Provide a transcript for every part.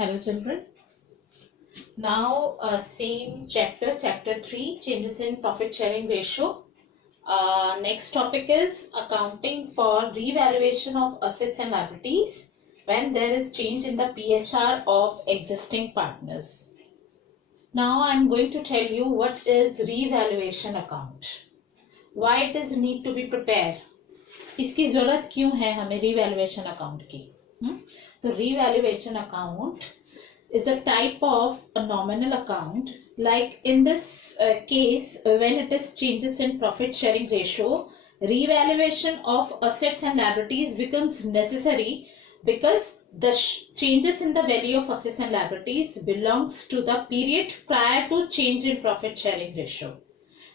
Hello children. Now same chapter 3, changes in profit sharing ratio. Next topic is accounting for revaluation of assets and liabilities when there is change in the PSR of existing partners. Now I am going to tell you what is revaluation account. Why it is need to be prepared. इसकी जरूरत क्यों है हमें revaluation account की? तो revaluation account is a type of a nominal account. Like in this case, when it is changes in profit sharing ratio, revaluation of assets and liabilities becomes necessary because the changes in the value of assets and liabilities belongs to the period prior to change in profit sharing ratio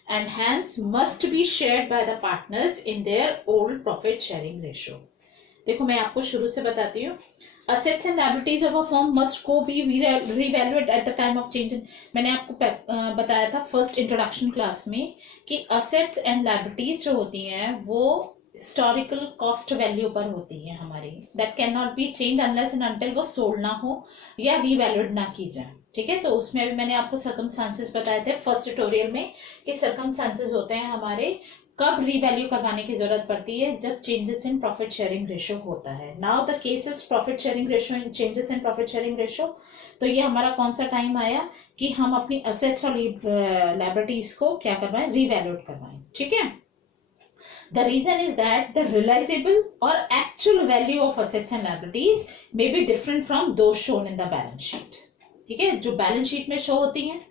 and hence must be shared by the partners in their old profit sharing ratio. देखो मैं आपको शुरू से बताती हूँ. Assets and liabilities of a firm must go be revalued at the time of change. मैंने आपको बताया था फर्स्ट इंट्रोडक्शन क्लास में कि assets and liabilities जो होती हैं वो historical cost value पर होती हैं हमारी. That cannot be changed unless and until वो sold ना हो या revalued ना की जाए. ठीक है, तो उसमें अभी मैंने आपको सर्कमस्टांसेस बताए थे फर्स्ट ट्यूटोरियल में कि सर्कमस्टांसेस होते हैं हमारे कब रीवैल्यू करवाने की जरूरत पड़ती है, जब changes in profit sharing ratio होता है. Now the cases profit sharing ratio in changes in profit sharing ratio. तो ये हमारा कौन सा टाइम आया कि हम अपनी असेट्स और लायबिलिटीज को क्या करवाएं, रीवैल्यूएट करवाएं. ठीक है. The reason is that the realizable or actual value of assets and liabilities may be different from those shown in the balance sheet. ठीक है, जो बैलेंस शीट में शो होती हैं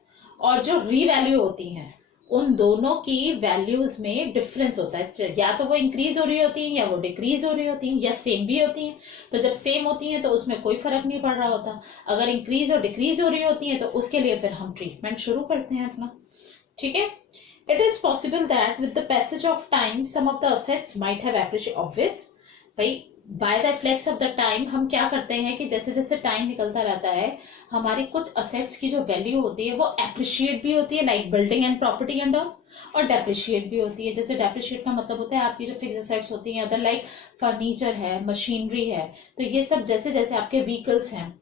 और जो रीवैल्यू होती हैं उन दोनों की वैल्यूज में डिफरेंस होता है. या तो वो इंक्रीज हो रही होती है या वो डिक्रीज हो रही होती है या सेम भी होती हैं. तो जब सेम होती हैं तो उसमें कोई फर्क नहीं पड़ रहा होता. अगर इंक्रीज और डिक्रीज हो रही होती है तो उसके लिए फिर हम ट्रीटमेंट शुरू करते हैं अपना. ठीक है. It is possible that with the passage of time some of the assets might have appreciate obvious भाई by the flex of the time हम क्या करते हैं कि जैसे जैसे टाइम निकलता रहता है हमारी कुछ असेट्स की जो वैल्यू होती है वो एप्रिशिएट भी होती है, like building and property and all, और डेप्रिशिएट भी होती है. जैसे डेप्रिशिएट का मतलब होता है आपकी जो फिक्स असेट्स होती हैं अदर लाइक फर्नीचर है, मशीनरी है, तो ये सब जैसे जैसे आपके व्हीकल्स हैं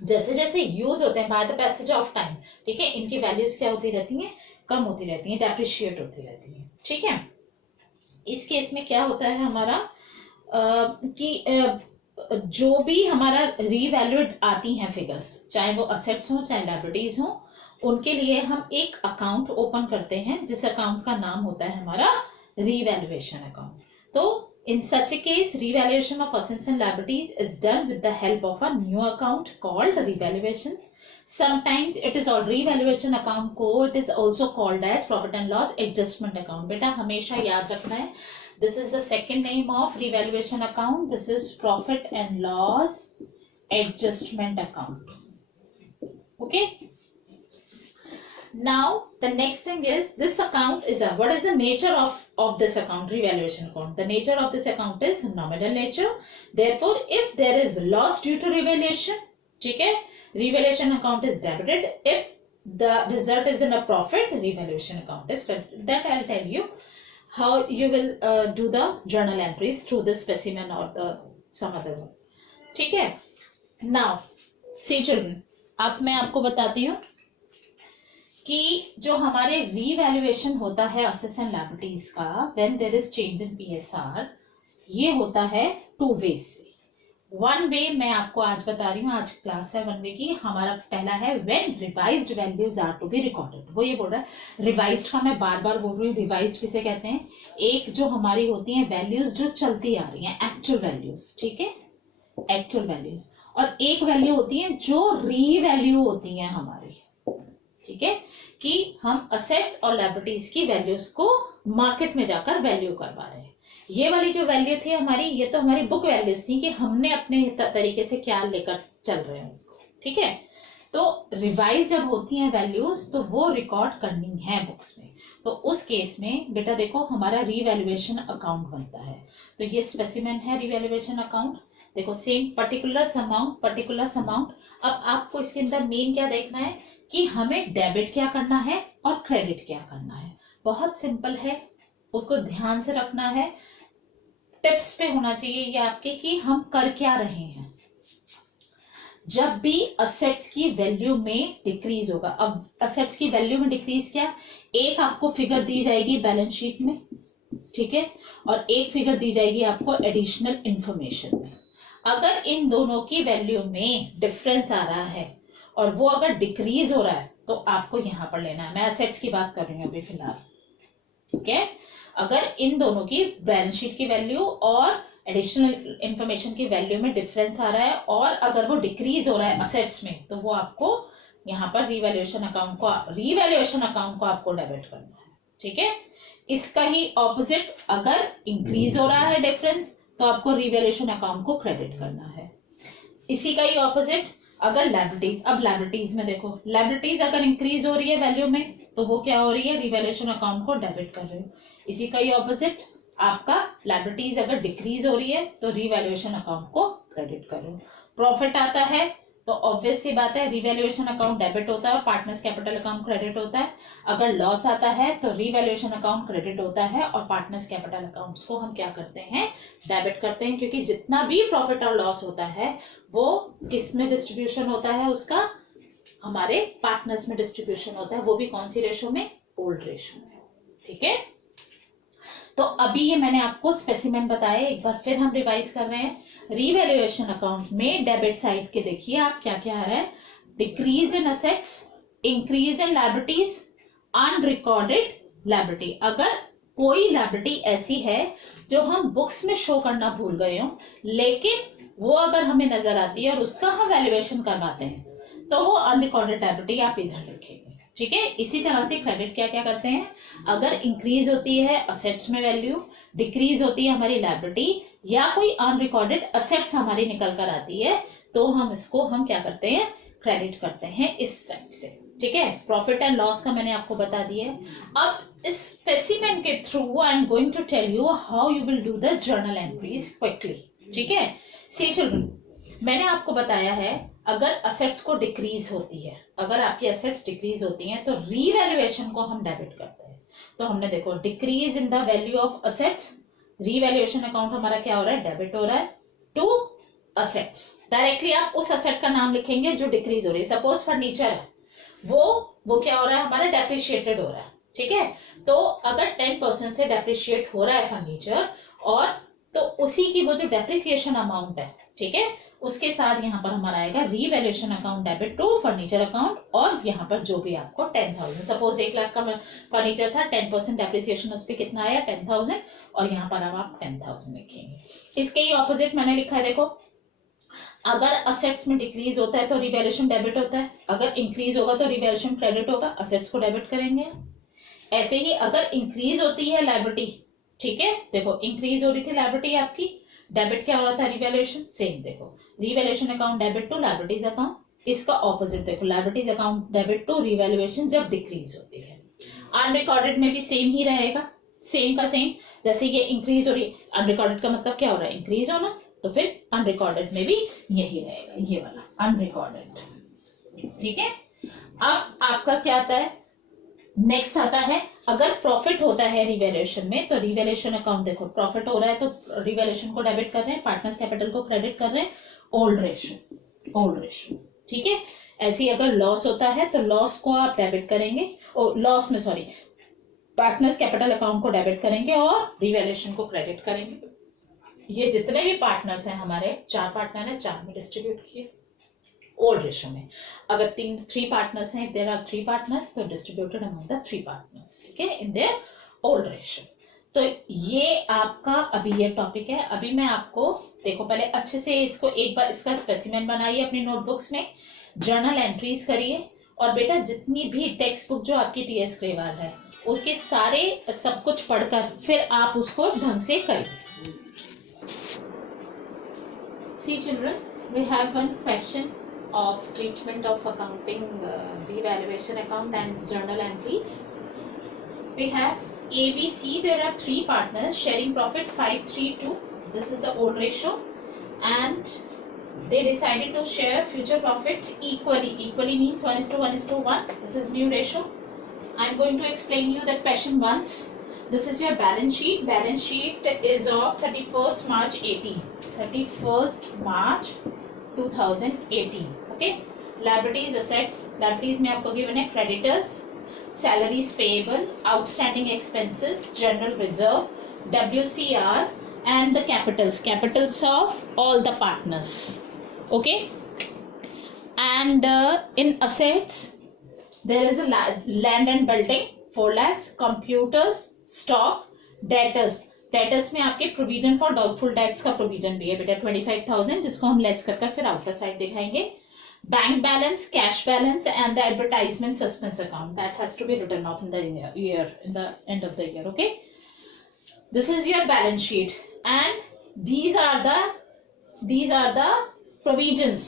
जैसे जैसे यूज होते हैं by the passage of time, ठीक है, इनकी वैल्यूज क्या होती रहती हैं, कम होती रहती हैं, डेप्रिशिएट होती रहती हैं. ठीक है. इस केस में क्या होता है हमारा कि जो भी हमारा रीवैल्यूड आती हैं फिगर्स, चाहे वो असेट्स हो चाहे लायबिलिटीज हो, उनके लिए हम एक अकाउंट ओपन करते हैं जिस अकाउंट का नाम होता है हमारा रीवैल्यूएशन अकाउंट. तो in such a case revaluation of assets and liabilities is done with the help of a new account called revaluation. Sometimes it is all revaluation account को it is also called as profit and loss adjustment account. बेटा हमेशा याद रखना है, this is the second name of revaluation account. This is profit and loss adjustment account. Okay. Now the next thing is this account is what is the nature of this account, revaluation account? The nature of this account is nominal nature. Therefore if there is loss due to revaluation, ठीक है, revaluation account is debited. If the result is in a profit, revaluation account is credited. That I'll tell you how you will do the journal entries through this specimen or the some other one. ठीक है. Now see children, अब मैं आपको बताती हूँ कि जो हमारे रीवैल्यूएशन होता है असेट्स एंड लायबिलिटीज का when there is change in PSR, ये होता है टू वे से. वन वे मैं आपको आज बता रही हूँ, आज क्लास है वन वे की. हमारा पहला है when revised values are to be recorded. वो ये बोल रहा है रिवाइज्ड का, मैं बार बार बोल रही हूँ रिवाइज्ड किसे कहते हैं, एक जो हमारी होती हैं वैल्यूज जो चलती आ रही हैं, एक्चुअल वैल्यूज. ठीक है, एक्चुअल वैल्यूज. और एक वैल्यू होती है जो रीवैल्यू होती है हमारी. ठीक है, कि हम असेट्स और लायबिलिटीज की वैल्यूज को मार्केट में जाकर वैल्यू करवा रहे हैं. ये वाली जो वैल्यू थी हमारी, ये तो हमारी बुक वैल्यूज थी कि हमने अपने तरीके से क्या लेकर चल रहे हैं उसको. ठीक है. तो रिवाइज जब होती हैं वैल्यूज तो वो रिकॉर्ड करनी है बुक्स में. तो उस केस में बेटा देखो हमारा रीवैल्यूएशन अकाउंट बनता है. तो ये स्पेसिमेन है रीवैल्यूएशन अकाउंट. देखो सेम पर्टिकुलर अमाउंट. अब आपको इसके अंदर मेन क्या देखना है कि हमें डेबिट क्या करना है और क्रेडिट क्या करना है. बहुत सिंपल है, उसको ध्यान से रखना है. टिप्स पे होना चाहिए ये आपके कि हम कर क्या रहे हैं. जब भी असेट्स की वैल्यू में डिक्रीज होगा। अब असेट्स की वैल्यू में डिक्रीज क्या, एक आपको फिगर दी जाएगी बैलेंस शीट में, ठीक है, और एक फिगर दी जाएगी आपको एडिशनल इंफॉर्मेशन में। अगर इन दोनों की वैल्यू में डिफरेंस आ रहा है और वो अगर डिक्रीज हो रहा है तो आपको यहां पर लेना है। मैं असेट्स की बात कर रही हूं अभी फिलहाल, ठीक है। अगर इन दोनों की बैलेंस शीट की वैल्यू और एडिशनल इंफॉर्मेशन की वैल्यू में डिफरेंस आ रहा है और अगर वो डिक्रीज हो रहा है असेट्स में, तो वो आपको यहाँ पर रीवैल्यूएशन अकाउंट को आपको डेबिट करना है, ठीक है। इसका ही ऑपोजिट, अगर इंक्रीज हो रहा है डिफरेंस तो आपको रीवैल्यूएशन अकाउंट को क्रेडिट करना है। इसी का ही ऑपोजिट अगर लायबिलिटीज, अब लायबिलिटीज में देखो, लायबिलिटीज अगर इंक्रीज हो रही है वैल्यू में तो वो क्या हो रही है, रीवैल्यूएशन अकाउंट को डेबिट कर रहे हो। इसी का ही ऑपोजिट, आपका लायबिलिटीज अगर डिक्रीज हो रही है तो रीवैल्यूएशन अकाउंट को क्रेडिट कर रहे हो। प्रॉफिट आता है तो ऑब्वियस सी बात है रीवैल्यूएशन अकाउंट डेबिट होता है और पार्टनर्स कैपिटल अकाउंट क्रेडिट होता है। अगर लॉस आता है तो रीवैल्यूएशन अकाउंट क्रेडिट होता है और पार्टनर्स कैपिटल अकाउंट्स को हम क्या करते हैं, डेबिट करते हैं, क्योंकि जितना भी प्रॉफिट और लॉस होता है वो किस में डिस्ट्रीब्यूशन होता है, उसका हमारे पार्टनर्स में डिस्ट्रीब्यूशन होता है, वो भी कौन सी रेशो में, ओल्ड रेशो में, ठीक है। तो अभी ये मैंने आपको स्पेसिमेन बताया, एक बार फिर हम रिवाइज कर रहे हैं। रीवैल्यूएशन अकाउंट में डेबिट साइड के देखिए आप क्या क्या आ रहा है, decrease in assets, increase in liabilities, unrecorded liability. अगर कोई लायबिलिटी ऐसी है जो हम बुक्स में शो करना भूल गए हो लेकिन वो अगर हमें नजर आती है और उसका हम वैल्यूएशन करवाते हैं तो वो अनरिकॉर्डेड लायबिलिटी आप इधर लिखेंगे, ठीक है। इसी तरह से क्रेडिट क्या क्या करते हैं, अगर इंक्रीज होती है असेट्स में वैल्यू, डिक्रीज होती है हमारी लायबिलिटी या कोई अनरिकॉर्डेड असेट्स हमारी निकल कर आती है तो हम इसको हम क्या करते हैं, क्रेडिट करते हैं इस टाइप से, ठीक है। प्रॉफिट एंड लॉस का मैंने आपको बता दिया है। अब इस स्पेसिमेन के through I am going to tell you how you will do the journal entries quickly, ठीक है। सी चिल्ड्रन, मैंने आपको बताया है अगर असेट्स को डिक्रीज होती है, अगर आपकी असेट्स डिक्रीज होती हैं तो रीवैल्यूएशन को हम डेबिट करते हैं। तो हमने देखो decrease in the value of assets, revaluation account हमारा क्या हो रहा है, डेबिट हो रहा है टू असेट्स। डायरेक्टली आप उस असेट का नाम लिखेंगे जो डिक्रीज हो रही है। सपोज फर्नीचर है, वो क्या हो रहा है हमारा, डेप्रिशिएटेड हो रहा है, ठीक है। तो अगर 10% से डेप्रिशिएट हो रहा है फर्नीचर और तो उसी की वो जो डेप्रिसिएशन अमाउंट है, ठीक है, उसके साथ यहाँ पर हमारा आएगा revaluation account debit to furniture account. और यहाँ पर जो भी आपको 10,000, सपोज 1 लाख का फर्नीचर था, 10% डेप्रिसिएशन उस पर कितना आया, 10,000, और यहाँ पर अब आप 10,000 लिखेंगे। इसके ही ऑपोजिट मैंने लिखा है, देखो अगर असेट्स में डिक्रीज होता है तो रिवैल्यूएशन डेबिट होता है, अगर इंक्रीज होगा तो रिवैल्यूएशन क्रेडिट होगा, असेट्स को डेबिट करेंगे। ऐसे ही अगर इंक्रीज होती है लायबिलिटी, ठीक है, देखो इंक्रीज हो रही थी लायबिलिटी आपकी, डेबिट क्या हो रहा था, रिवैल्यूएशन, सेम देखो revaluation account debit to liabilities account. इसका ऑपोजिट देखो, liabilities account debit to revaluation जब डिक्रीज होती है। अनरिकॉर्डेड में भी सेम ही रहेगा, सेम का सेम, जैसे ये इंक्रीज हो रही है, अनरिकॉर्डेड का मतलब क्या हो रहा है, इंक्रीज होना, तो फिर अनरिकॉर्डेड में भी यही रहेगा, ये वाला अनरिकॉर्डेड, ठीक है। अब आपका क्या आता है, नेक्स्ट आता है अगर प्रॉफिट होता है रिवैल्यूएशन में तो रिवैल्यूएशन अकाउंट, देखो प्रॉफिट हो रहा है तो रिवैल्यूएशन को डेबिट कर रहे हैं, पार्टनर्स कैपिटल को क्रेडिट कर रहे हैं, ओल्ड रेशो, ठीक है। ऐसे ही अगर लॉस होता है तो लॉस को आप डेबिट करेंगे, लॉस में सॉरी पार्टनर्स कैपिटल अकाउंट को डेबिट करेंगे और रिवैल्यूएशन को क्रेडिट करेंगे। ये जितने भी पार्टनर्स हैं हमारे, 4 पार्टनर हैं, 4 में डिस्ट्रीब्यूट किए ओल्ड रेशो में। अगर 3 पार्टनर्स हैं, देयर आर 3 पार्टनर्स, तो डिस्ट्रीब्यूटेड अमंग द 3 पार्टनर्स, ठीक है, इन देयर ओल्ड रेशो। तो ये आपका अभी ये टॉपिक है। अभी मैं आपको देखो पहले अच्छे से इसको एक बार इसका स्पेसिमेन बनाइए अपनी नोटबुक्स में, जर्नल एंट्रीज करिए और बेटा जितनी भी टेक्स्ट बुक जो आपकी टीएस ग्रेवाल है उसके सारे सब कुछ पढ़कर फिर आप उसको ढंग से करिए। See children, we have one question of treatment of accounting revaluation account and journal entries. We have ABC, there are 3 partners sharing profit 532. This is the old ratio, and they decided to share future profits equally. Equally means 1:1:1. This is new ratio. I am going to explain you the question once. This is your balance sheet. Balance sheet is of 31st March 18. 31st March 2018. Okay, liabilities assets, liabilities में आपको given है creditors, salaries payable, outstanding expenses, general reserve, WCR and the capitals of all the partners. Okay, and in assets there is a land and building 4 lakhs, computers, stock, debtors में आपके provision for doubtful debts का provision भी है बेटा 25,000, जिसको हम less कर फिर आउटर साइड दिखाएंगे. Bank balance, cash balance and the advertisement suspense account that has to be written off in the year, in the end of the year. Okay, this is your balance sheet and these are the provisions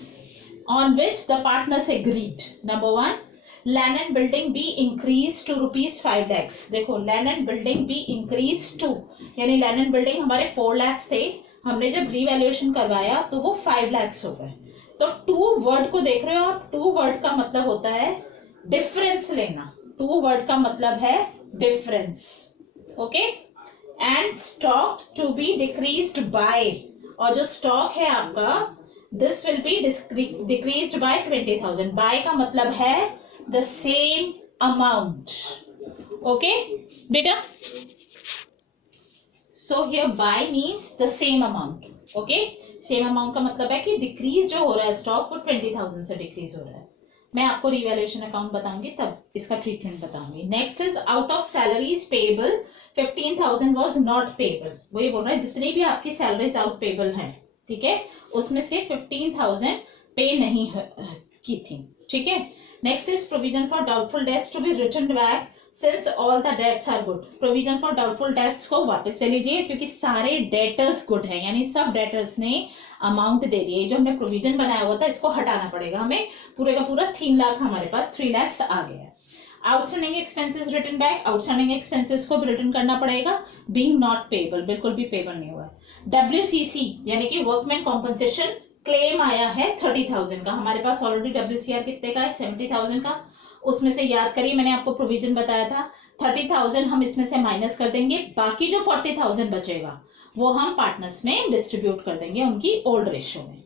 on which the partners agreed. Number 1, land and building be increased to rupees 5 lakhs. देखो, land and building be increased to, यानी land and building हमारे 4 lakhs थे, हमने जब revaluation करवाया तो वो 5 lakhs हो गए. तो टू वर्ड को देख रहे हो आप, टू वर्ड का मतलब होता है डिफरेंस लेना, टू वर्ड का मतलब है difference. Okay, and stock to be decreased by, और जो स्टॉक है आपका this will be decreased by 20,000. By का मतलब है द सेम अमाउंट. ओके बेटा, so here by means the same amount. Okay, same amount का मतलब है कि डिक्रीज जो हो रहा है स्टॉक वो 20,000 से डिक्रीज हो रहा है. मैं आपको रिवैल्यूएशन अकाउंट बताऊंगी तब इसका ट्रीटमेंट बताऊंगी. Next is out of salaries payable 15,000 was not payable. वही बोल रहा है जितनी भी आपकी सैलरीज आउट पेएबल है, ठीक है, उसमें से 15,000 पे नहीं की थी. ठीक है. Next is provision for doubtful debts to be return back since all the debts are good. Provision for doubtful debts को वापस ले लीजिए क्योंकि सारे डेटर्स गुड हैं, यानी सब डेटर्स ने अमाउंट दे दी है. जो हमने प्रोविजन बनाया हुआ था इसको हटाना पड़ेगा हमें. पूरे का पूरा 3 लाख हमारे पास 3 lakhs आ गया है. Outstanding expenses return back, outstanding expenses को भी रिटर्न करना पड़ेगा. बीइंग नॉट पेएबल, बिल्कुल भी पेएबल नहीं हुआ है. WCC यानी कि वर्कमैन कॉम्पनसेशन क्लेम आया है 30,000 का. हमारे पास ऑलरेडी WCR कितने का है, 70,000 का. उसमें से याद करिए मैंने आपको प्रोविजन बताया था 30,000 हम इसमें से माइनस कर देंगे, बाकी जो 40,000 बचेगा वो हम पार्टनर्स में डिस्ट्रीब्यूट कर देंगे उनकी ओल्ड रेशियो में.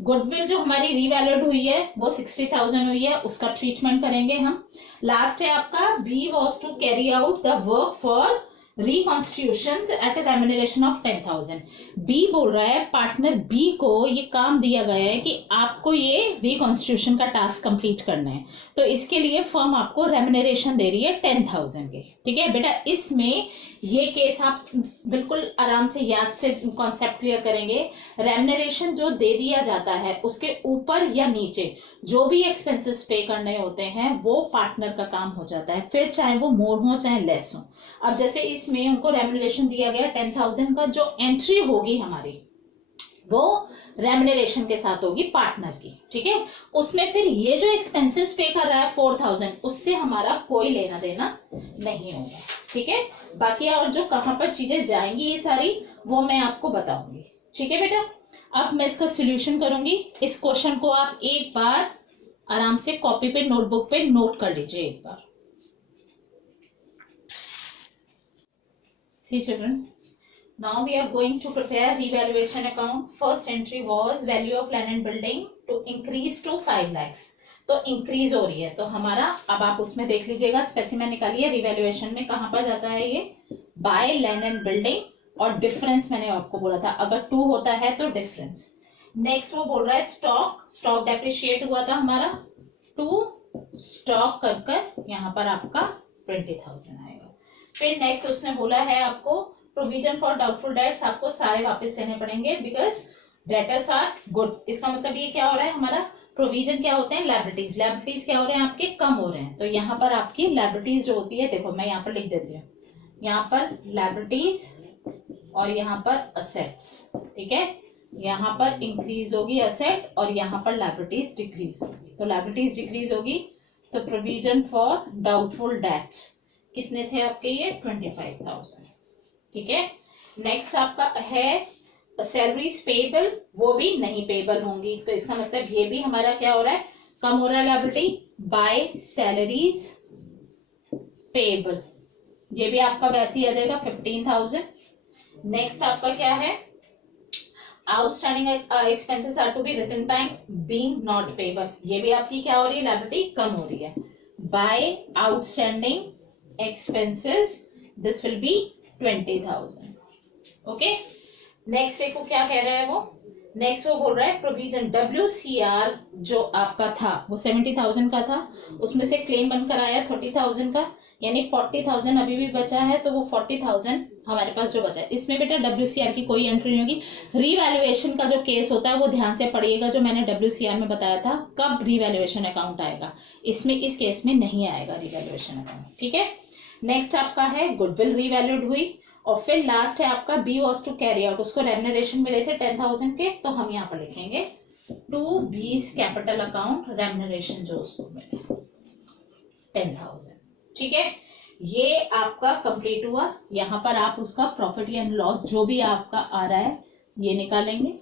गुडविल जो हमारी रिवैल्यूड हुई है वो 60,000 हुई है, उसका ट्रीटमेंट करेंगे हम. लास्ट है आपका B was to carry out the work for reconstitutions at a remuneration of 10,000. B बोल रहा है पार्टनर बी को ये काम दिया गया है कि आपको ये रिकॉन्स्टिट्यूशन का टास्क कंप्लीट करना है, तो इसके लिए फर्म आपको रेम्यूनरेशन दे रही है 10,000 के. ठीक है बेटा, इसमें ये केस आप बिल्कुल आराम से याद से कॉन्सेप्ट क्लियर करेंगे. रेम्यूनरेशन जो दे दिया जाता है उसके ऊपर या नीचे जो भी एक्सपेंसेस पे करने होते हैं वो पार्टनर का काम हो जाता है, फिर चाहे वो मोर हो चाहे लेस हो. अब जैसे इसमें उनको रेम्यूनरेशन दिया गया 10,000 का, जो एंट्री होगी हमारी वो रेम्यूनरेशन के साथ होगी पार्टनर की. ठीक है, उसमें फिर ये जो एक्सपेंसेस पे कर रहा है 4,000 उससे हमारा कोई लेना देना नहीं होगा. ठीक है, बाकी और जो कहां पर चीजें जाएंगी ये सारी वो मैं आपको बताऊंगी. ठीक है बेटा, अब मैं इसका सोल्यूशन करूंगी. इस क्वेश्चन को आप एक बार आराम से कॉपी पे नोटबुक पे नोट कर लीजिए एक बार. See children, now we are going to prepare revaluation account. First entry was value of land and building to increase to 5 lakhs. तो इंक्रीज हो रही है तो हमारा, अब आप उसमें देख लीजिएगा स्पेसिमेन निकालिए. रिवैल्यूएशन में कहां पर जाता है ये, बाय लैंड एंड बिल्डिंग, और डिफरेंस मैंने आपको बोला था अगर 2 होता है तो डिफरेंस. नेक्स्ट वो बोल रहा है स्टॉक डेप्रिशिएट हुआ था हमारा, टू स्टॉक कर यहाँ पर आपका 20,000 आएगा. फिर नेक्स्ट उसने बोला है आपको प्रोविजन फॉर डाउटफुल डेट्स आपको सारे वापस देने पड़ेंगे बिकॉज डेटर्स आर गुड. इसका मतलब ये क्या हो रहा है, हमारा प्रोविजन क्या होते हैं, लायबिलिटीज क्या हो रहे हैं आपके, कम हो रहे हैं. तो यहाँ पर आपकी लायबिलिटीज जो होती है, देखो मैं यहाँ पर लिख देती हूँ, यहाँ पर लायबिलिटीज और यहाँ पर असेट्स. ठीक है, यहाँ पर इंक्रीज होगी असेट और यहाँ पर लायबिलिटीज डिक्रीज होगी. तो लायबिलिटीज डिक्रीज होगी तो प्रोविजन फॉर डाउटफुल डेट्स कितने थे आपके, ये 25,000. ठीक है. नेक्स्ट आपका है सैलरीज पेएबल, वो भी नहीं पेएबल होंगी. तो इसका मतलब ये भी हमारा क्या हो रहा है, कम हो रहा है लायबिलिटी बाय सैलरीज पेएबल. ये भी आपका वैसे ही आ जाएगा 15,000. नेक्स्ट आपका क्या है, outstanding expenses are to be written bank being not payable, ये भी आपकी क्या हो रही है, लायबिलिटी कम हो रही है. By outstanding expenses this will be 20,000. Okay, next देखो क्या कह रहा है वो. नेक्स्ट वो बोल रहा है प्रोविजन WCR जो आपका था वो 70,000 का था, उसमें से क्लेम बनकर आया 30,000 का, यानी 40,000 अभी भी बचा है. तो वो 40,000 हमारे पास जो बचा है, इसमें बेटा WCR की कोई एंट्री नहीं होगी. रीवैल्यूएशन का जो केस होता है वो ध्यान से पढ़िएगा, जो मैंने WCR में बताया था कब रीवैल्यूएशन अकाउंट आएगा. इसमें इस केस में नहीं आएगा रीवैल्यूएशन अकाउंट. ठीक है. नेक्स्ट आपका है गुडविल रीवैल्यूड हुई, और फिर लास्ट है आपका B was to carry out, उसको रेम्यूनरेशन मिले थे 10,000 के, तो हम यहाँ पर लिखेंगे टू बीज कैपिटल अकाउंट रेम्यूनरेशन जो उसको मिले 10,000. ठीक है, ये आपका कंप्लीट हुआ. यहाँ पर आप उसका प्रॉफिट या लॉस जो भी आपका आ रहा है ये निकालेंगे.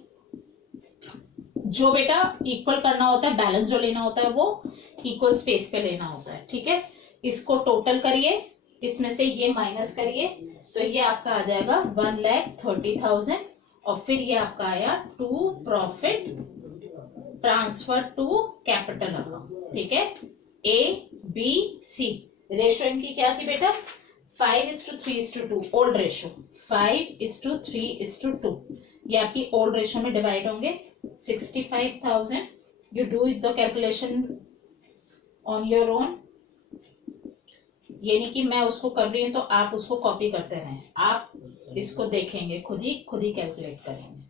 जो बेटा इक्वल करना होता है, बैलेंस जो लेना होता है वो इक्वल स्पेस पे लेना होता है. ठीक है, इसको टोटल करिए, इसमें से ये माइनस करिए, तो ये आपका आ जाएगा 1,30,000. और फिर ये आपका आया to profit transfer to capital account. ठीक है, ABC. रेशो इनकी क्या थी बेटा, 5:3:2 ओल्ड रेशो, 5:3:2. ये आपकी ओल्ड रेशो में डिवाइड होंगे. 65,000. You do it the calculation on your own. ये नहीं कि मैं उसको कर रही हूं तो आप उसको कॉपी करते रहें, आप इसको देखेंगे, खुद ही कैलकुलेट करेंगे.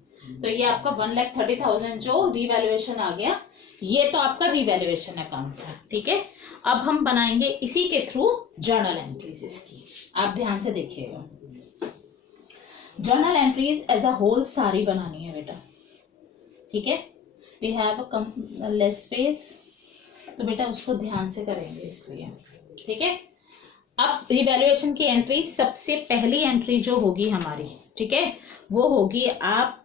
तो ये आपका 1,30,000 जो रिवैल्यूएशन आ गया, ये तो आपका रिवैल्यूएशन अकाउंट था. ठीक है, अब हम बनाएंगे इसी के थ्रू जर्नल एंट्रीज. इसकी आप ध्यान से देखिएगा, journal entries as a whole सारी बनानी है बेटा. ठीक है, we have a less space, तो बेटा उसको ध्यान से करेंगे इसलिए. ठीक है, अब रिवैल्यूएशन की एंट्री, सबसे पहली एंट्री जो होगी हमारी, ठीक है, वो होगी, आप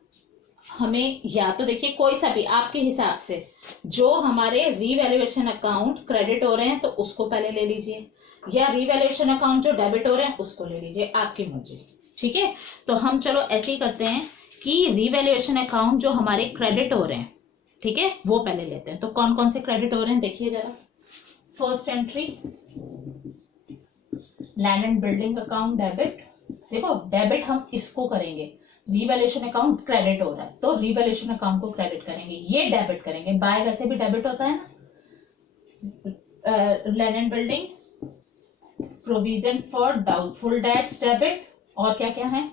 हमें या तो देखिए कोई सा भी आपके हिसाब से जो हमारे रिवैल्यूएशन अकाउंट क्रेडिट हो रहे हैं तो उसको पहले ले लीजिए, या रिवैल्यूएशन अकाउंट जो डेबिट हो रहे हैं उसको ले लीजिए, आपकी मर्जी. ठीक है, तो हम चलो ऐसे ही करते हैं कि रिवैल्यूएशन अकाउंट जो हमारे क्रेडिट हो रहे हैं, ठीक है, वो पहले लेते हैं. तो कौन कौन से क्रेडिट हो रहे हैं देखिए जरा. First entry land and building account debit. देखो डेबिट हम इसको करेंगे, रिवैल्यूएशन अकाउंट क्रेडिट हो रहा है तो रिवैल्यूएशन अकाउंट को क्रेडिट करेंगे, ये डेबिट करेंगे. बाय वैसे भी डेबिट होता है ना. Land and building, provision for doubtful debts debit, और क्या क्या है,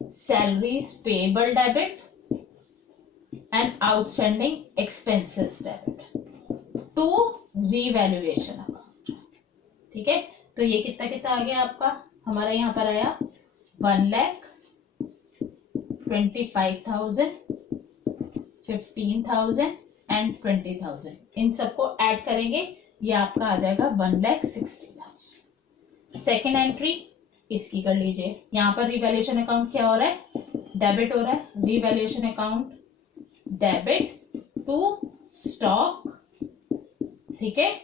salaries payable debit and outstanding expenses debit to revaluation account. ठीक है, तो ये कितना कितना आ गया आपका, हमारा यहाँ पर आया 1,25,000, 15,000 एंड 20,000. इन सबको ऐड करेंगे, ये आपका आ जाएगा 1,60,000. सेकेंड एंट्री इसकी कर लीजिए. यहाँ पर रिवैल्यूएशन अकाउंट क्या हो रहा है, डेबिट हो रहा है. Revaluation account debit to stock. ठीक है,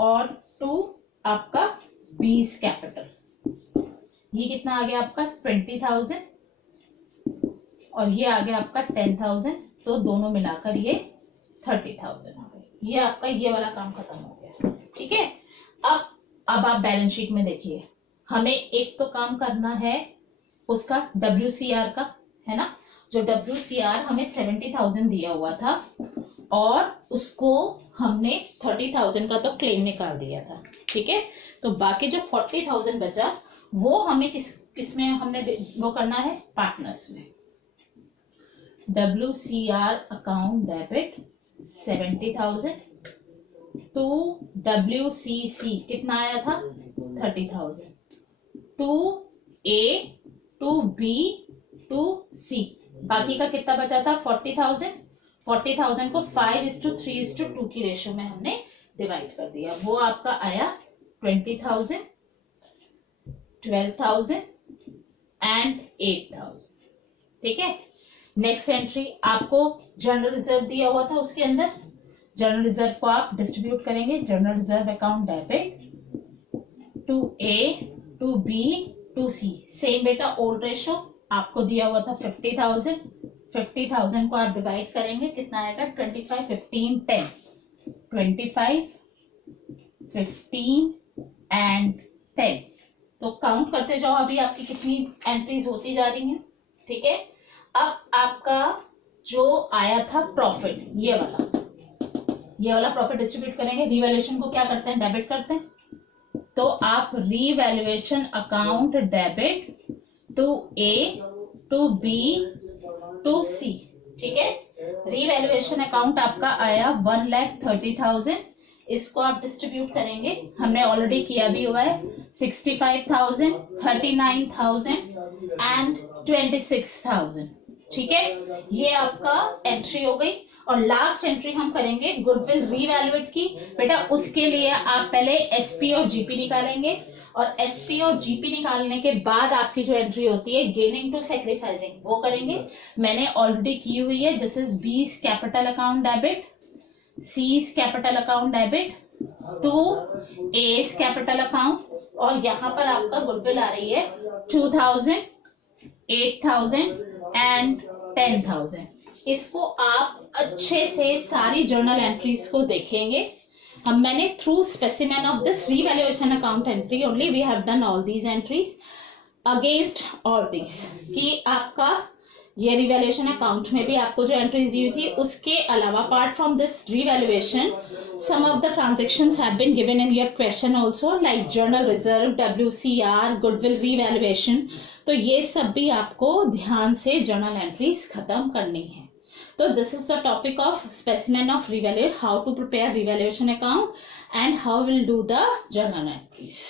और टू आपका बीज कैपिटल. ये कितना आ गया आपका 20,000, और ये आ गया आपका 10,000, तो दोनों मिलाकर ये 30,000 आ गए. ये आपका ये वाला काम खत्म हो गया. ठीक है, अब आप बैलेंस शीट में देखिए, हमें एक तो काम करना है उसका WCR का, है ना. जो WCR हमें 70,000 दिया हुआ था और उसको हमने 30,000 का तो क्लेम निकाल दिया था. ठीक है, तो बाकी जो 40,000 बचा वो हमें किस में हमने वो करना है, पार्टनर्स में. WCR account debit 70,000 to WCC कितना आया था 30,000, to A to B to C, बाकी का कितना बचा था 40,000. 40,000 को 5:3:2 की रेशो में हमने डिवाइड कर दिया. वो आपका आया 20,000, 12,000 एंड 8,000. ठीक है, नेक्स्ट एंट्री आपको जनरल रिजर्व दिया हुआ था, उसके अंदर जनरल रिजर्व को आप डिस्ट्रीब्यूट करेंगे. General reserve account debit to A to B to C. Same बेटा ओल्ड रेशो आपको दिया हुआ था 50,000, 50,000 को आप डिवाइड करेंगे, कितना आएगा? 25, 15, 10, 25, 15 एंड 10। तो काउंट करते जाओ, अभी आपकी कितनी एंट्रीज होती जा रही हैं। ठीक है, अब आपका जो आया था प्रॉफिट, ये वाला प्रॉफिट डिस्ट्रीब्यूट करेंगे। रीवैल्यूएशन को क्या करते हैं? डेबिट करते हैं। तो आप revaluation account debit to A, to B, to C. ठीक है, रीवैल्यूएशन अकाउंट आपका आया 1,30,000। इसको आप डिस्ट्रीब्यूट करेंगे, हमने ऑलरेडी किया भी हुआ है। 65,000, 39,000 एंड 26,000। ठीक है, ये आपका एंट्री हो गई। और लास्ट एंट्री हम करेंगे गुडविल रीवैल्यूएट की। बेटा उसके लिए आप पहले एसपी और जीपी निकालेंगे, और एसपी और जीपी निकालने के बाद आपकी जो एंट्री होती है गेनिंग टू सैक्रिफाइसिंग, वो करेंगे। मैंने ऑलरेडी की हुई है। This is B's capital account debit, C's capital account debit to A's capital account, और यहाँ पर आपका गुडविल आ रही है 2,000, 8,000 एंड 10,000। इसको आप अच्छे से सारी जर्नल एंट्रीज को देखेंगे। मैंने through specimen of this revaluation account entry only we have done all these entries against all these, कि आपका ये रिवैल्यूएशन अकाउंट में भी आपको जो एंट्रीज दी हुई थी, उसके अलावा apart from this revaluation some of the transactions have been given in your question also, like journal reserve, WCR, goodwill revaluation। तो ये सब भी आपको ध्यान से जर्नल एंट्रीज खत्म करनी है। तो this is the topic of specimen of revaluate, how to prepare revaluation account and how will do the journal entries.